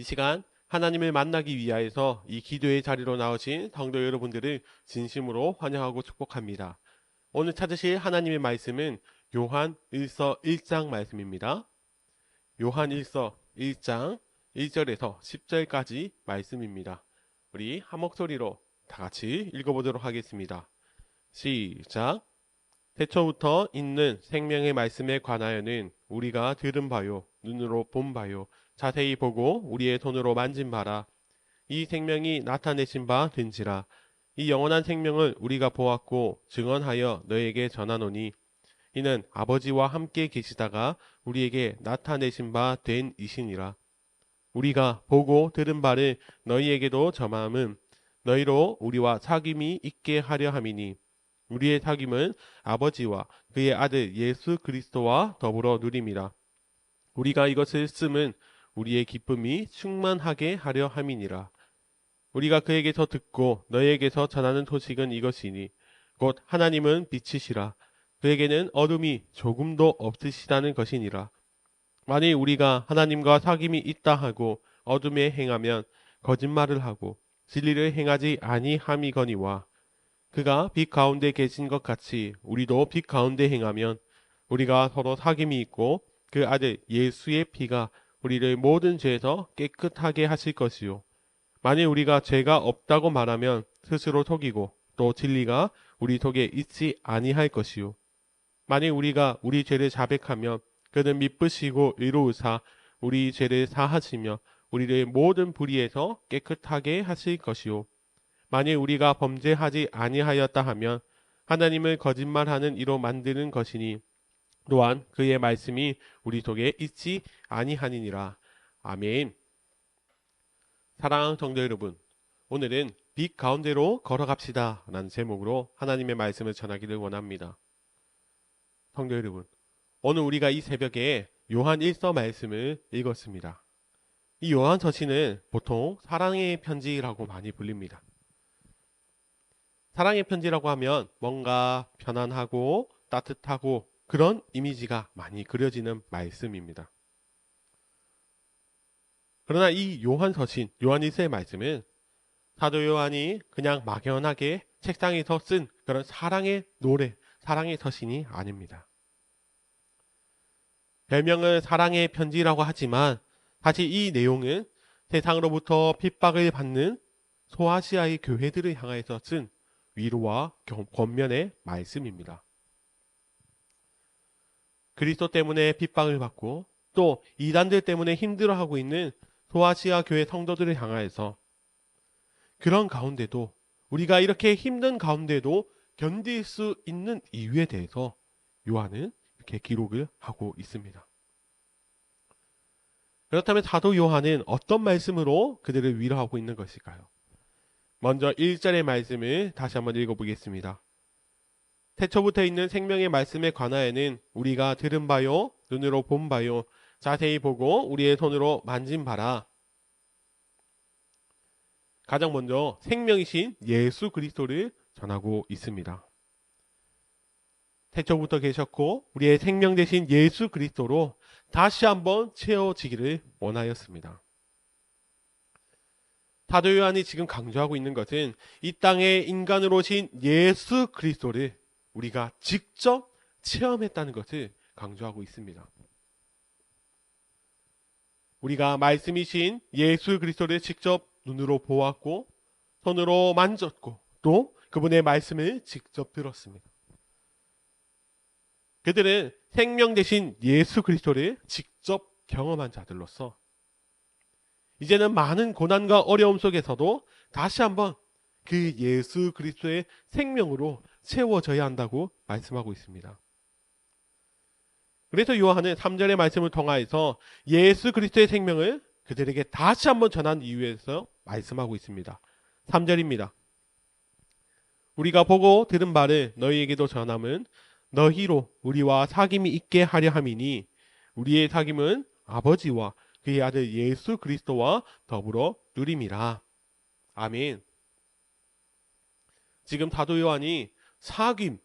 이 시간 하나님을 만나기 위하여서 이 기도의 자리로 나오신 성도 여러분들을 진심으로 환영하고 축복합니다. 오늘 찾으실 하나님의 말씀은 요한 1서 1장 말씀입니다. 요한 1서 1장 1절에서 10절까지 말씀입니다. 우리 한 목소리로 다 같이 읽어보도록 하겠습니다. 시작. 태초부터 있는 생명의 말씀에 관하여는 우리가 들은 바요, 눈으로 본 바요, 자세히 보고 우리의 손으로 만진 바라. 이 생명이 나타내신 바 된지라. 이 영원한 생명을 우리가 보았고 증언하여 너에게 전하노니 이는 아버지와 함께 계시다가 우리에게 나타내신 바 된 이시니라. 우리가 보고 들은 바를 너희에게도 전함은 너희로 우리와 사귐이 있게 하려 함이니 우리의 사귐은 아버지와 그의 아들 예수 그리스도와 더불어 누림이라. 우리가 이것을 쓰면 우리의 기쁨이 충만하게 하려 함이니라. 우리가 그에게서 듣고 너희에게서 전하는 소식은 이것이니 곧 하나님은 빛이시라. 그에게는 어둠이 조금도 없으시다는 것이니라. 만일 우리가 하나님과 사귐이 있다 하고 어둠에 행하면 거짓말을 하고 진리를 행하지 아니함이거니와 그가 빛 가운데 계신 것 같이 우리도 빛 가운데 행하면 우리가 서로 사귐이 있고 그 아들 예수의 피가 우리를 모든 죄에서 깨끗하게 하실 것이요. 만일 우리가 죄가 없다고 말하면 스스로 속이고 또 진리가 우리 속에 있지 아니할 것이요. 만일 우리가 우리 죄를 자백하면 그는 미쁘시고 의로우사 우리 죄를 사하시며 우리를 모든 불의에서 깨끗하게 하실 것이요. 만일 우리가 범죄하지 아니하였다 하면 하나님을 거짓말하는 이로 만드는 것이니 또한 그의 말씀이 우리 속에 있지 아니하니니라. 아멘. 사랑하는 성도 여러분, 오늘은 빛 가운데로 걸어갑시다 라는 제목으로 하나님의 말씀을 전하기를 원합니다. 성도 여러분, 오늘 우리가 이 새벽에 요한 1서 말씀을 읽었습니다. 이 요한 서신은 보통 사랑의 편지라고 많이 불립니다. 사랑의 편지라고 하면 뭔가 편안하고 따뜻하고 그런 이미지가 많이 그려지는 말씀입니다. 그러나 이 요한 서신, 요한 1서의 말씀은 사도 요한이 그냥 막연하게 책상에서 쓴 그런 사랑의 노래, 사랑의 서신이 아닙니다. 별명을 사랑의 편지라고 하지만 사실 이 내용은 세상으로부터 핍박을 받는 소아시아의 교회들을 향해서 쓴 위로와 권면의 말씀입니다. 그리스도 때문에 핍박을 받고 또 이단들 때문에 힘들어하고 있는 소아시아 교회 성도들을 향하여서 그런 가운데도 우리가 이렇게 힘든 가운데도 견딜 수 있는 이유에 대해서 요한은 이렇게 기록을 하고 있습니다. 그렇다면 사도 요한은 어떤 말씀으로 그들을 위로하고 있는 것일까요? 먼저 1절의 말씀을 다시 한번 읽어보겠습니다. 태초부터 있는 생명의 말씀에 관하여는 우리가 들은 바요, 눈으로 본 바요, 자세히 보고 우리의 손으로 만진 바라. 가장 먼저 생명이신 예수 그리스도를 전하고 있습니다. 태초부터 계셨고 우리의 생명 되신 예수 그리스도로 다시 한번 채워지기를 원하였습니다. 사도 요한이 지금 강조하고 있는 것은 이 땅에 인간으로 오신 예수 그리스도를 우리가 직접 체험했다는 것을 강조하고 있습니다. 우리가 말씀이신 예수 그리스도를 직접 눈으로 보았고 손으로 만졌고 또 그분의 말씀을 직접 들었습니다. 그들은 생명 대신 예수 그리스도를 직접 경험한 자들로서 이제는 많은 고난과 어려움 속에서도 다시 한번 그 예수 그리스도의 생명으로 채워져야 한다고 말씀하고 있습니다. 그래서 요한은 3절의 말씀을 통하여서 예수 그리스도의 생명을 그들에게 다시 한번 전한 이유에서 말씀하고 있습니다. 3절입니다. 우리가 보고 들은 바를 너희에게도 전함은 너희로 우리와 사귐이 있게 하려 함이니 우리의 사귐은 아버지와 그의 아들 예수 그리스도와 더불어 누림이라. 아멘. 지금 사도 요한이 사귐,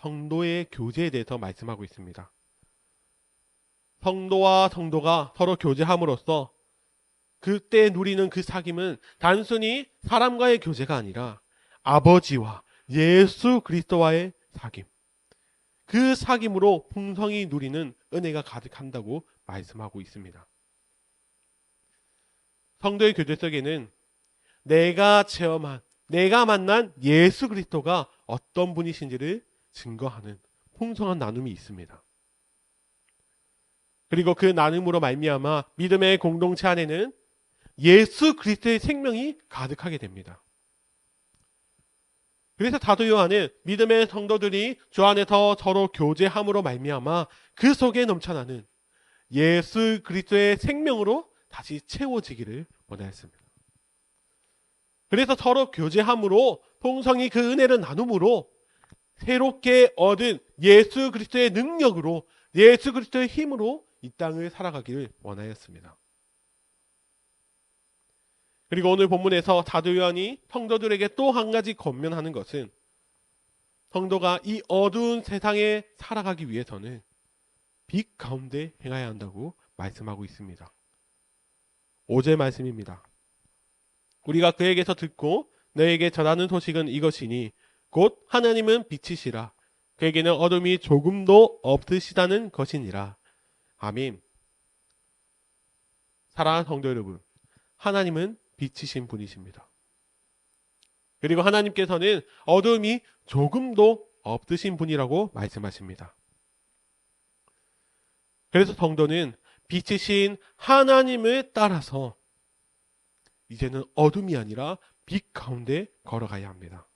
성도의 교제에 대해서 말씀하고 있습니다. 성도와 성도가 서로 교제함으로써 그때 누리는 그 사귐은 단순히 사람과의 교제가 아니라 아버지와 예수 그리스도와의 사귐. 그 사귐으로 풍성히 누리는 은혜가 가득한다고 말씀하고 있습니다. 성도의 교제 속에는 내가 체험한, 내가 만난 예수 그리스도가 어떤 분이신지를 증거하는 풍성한 나눔이 있습니다. 그리고 그 나눔으로 말미암아 믿음의 공동체 안에는 예수 그리스도의 생명이 가득하게 됩니다. 그래서 사도 요한은 믿음의 성도들이 주 안에서 서로 교제함으로 말미암아 그 속에 넘쳐나는 예수 그리스도의 생명으로 다시 채워지기를 원하였습니다. 그래서 서로 교제함으로 풍성히 그 은혜를 나눔으로 새롭게 얻은 예수 그리스도의 능력으로, 예수 그리스도의 힘으로 이 땅을 살아가기를 원하였습니다. 그리고 오늘 본문에서 사도 요한이 성도들에게 또 한 가지 권면하는 것은 성도가 이 어두운 세상에 살아가기 위해서는 빛 가운데 행해야 한다고 말씀하고 있습니다. 5절 말씀입니다. 우리가 그에게서 듣고 너에게 전하는 소식은 이것이니 곧 하나님은 빛이시라. 그에게는 어둠이 조금도 없으시다는 것이니라. 아멘. 사랑하는 성도 여러분, 하나님은 빛이신 분이십니다. 그리고 하나님께서는 어둠이 조금도 없으신 분이라고 말씀하십니다. 그래서 성도는 빛이신 하나님을 따라서 이제는 어둠이 아니라 빛 가운데 걸어가야 합니다.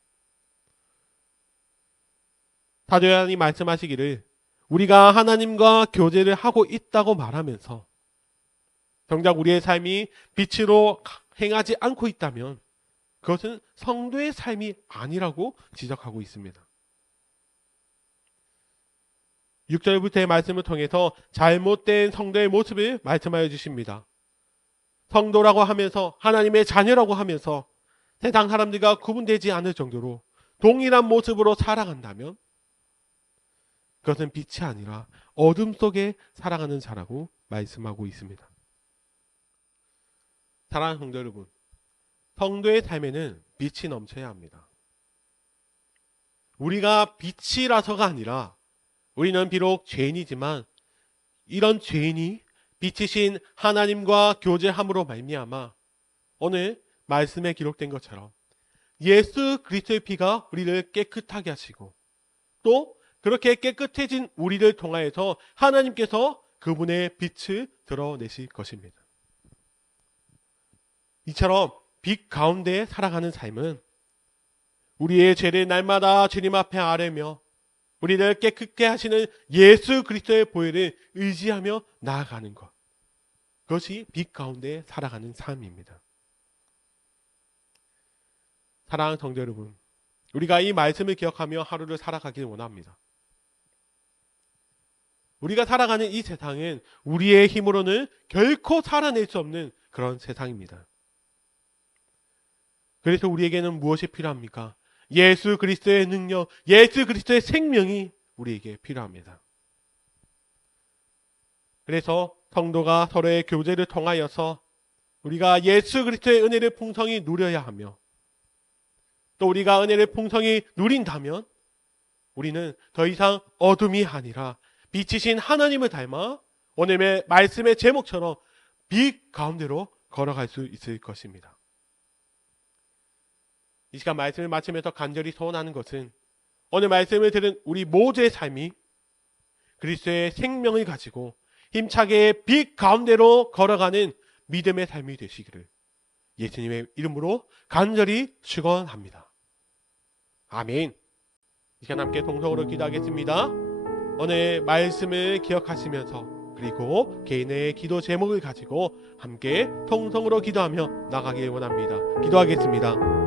사도 요한이 말씀하시기를 우리가 하나님과 교제를 하고 있다고 말하면서 정작 우리의 삶이 빛으로 행하지 않고 있다면 그것은 성도의 삶이 아니라고 지적하고 있습니다. 6절부터의 말씀을 통해서 잘못된 성도의 모습을 말씀하여 주십니다. 성도라고 하면서 하나님의 자녀라고 하면서 세상 사람들과 구분되지 않을 정도로 동일한 모습으로 살아간다면 그것은 빛이 아니라 어둠 속에 살아가는 자라고 말씀하고 있습니다. 사랑하는 성도 여러분, 성도의 삶에는 빛이 넘쳐야 합니다. 우리가 빛이라서가 아니라 우리는 비록 죄인이지만 이런 죄인이 빛이신 하나님과 교제함으로 말미암아 오늘 말씀에 기록된 것처럼 예수 그리스도의 피가 우리를 깨끗하게 하시고 또 그렇게 깨끗해진 우리를 통하여서 하나님께서 그분의 빛을 드러내실 것입니다. 이처럼 빛 가운데 살아가는 삶은 우리의 죄를 날마다 주님 앞에 아뢰며 우리를 깨끗게 하시는 예수 그리스도의 보혈을 의지하며 나아가는 것. 그것이 빛 가운데 살아가는 삶입니다. 사랑하는 성도 여러분, 우리가 이 말씀을 기억하며 하루를 살아가길 원합니다. 우리가 살아가는 이 세상은 우리의 힘으로는 결코 살아낼 수 없는 그런 세상입니다. 그래서 우리에게는 무엇이 필요합니까? 예수 그리스도의 능력, 예수 그리스도의 생명이 우리에게 필요합니다. 그래서 성도가 서로의 교제를 통하여서 우리가 예수 그리스도의 은혜를 풍성히 누려야 하며 또 우리가 은혜를 풍성히 누린다면 우리는 더 이상 어둠이 아니라 빛이신 하나님을 닮아 오늘의 말씀의 제목처럼 빛 가운데로 걸어갈 수 있을 것입니다. 이 시간 말씀을 마치면서 간절히 소원하는 것은 오늘 말씀을 들은 우리 모두의 삶이 그리스도의 생명을 가지고 힘차게 빛 가운데로 걸어가는 믿음의 삶이 되시기를 예수님의 이름으로 간절히 축원합니다. 아멘. 이 시간 함께 동성으로 기도하겠습니다. 오늘 말씀을 기억하시면서 그리고 개인의 기도 제목을 가지고 함께 통성으로 기도하며 나가길 원합니다. 기도하겠습니다.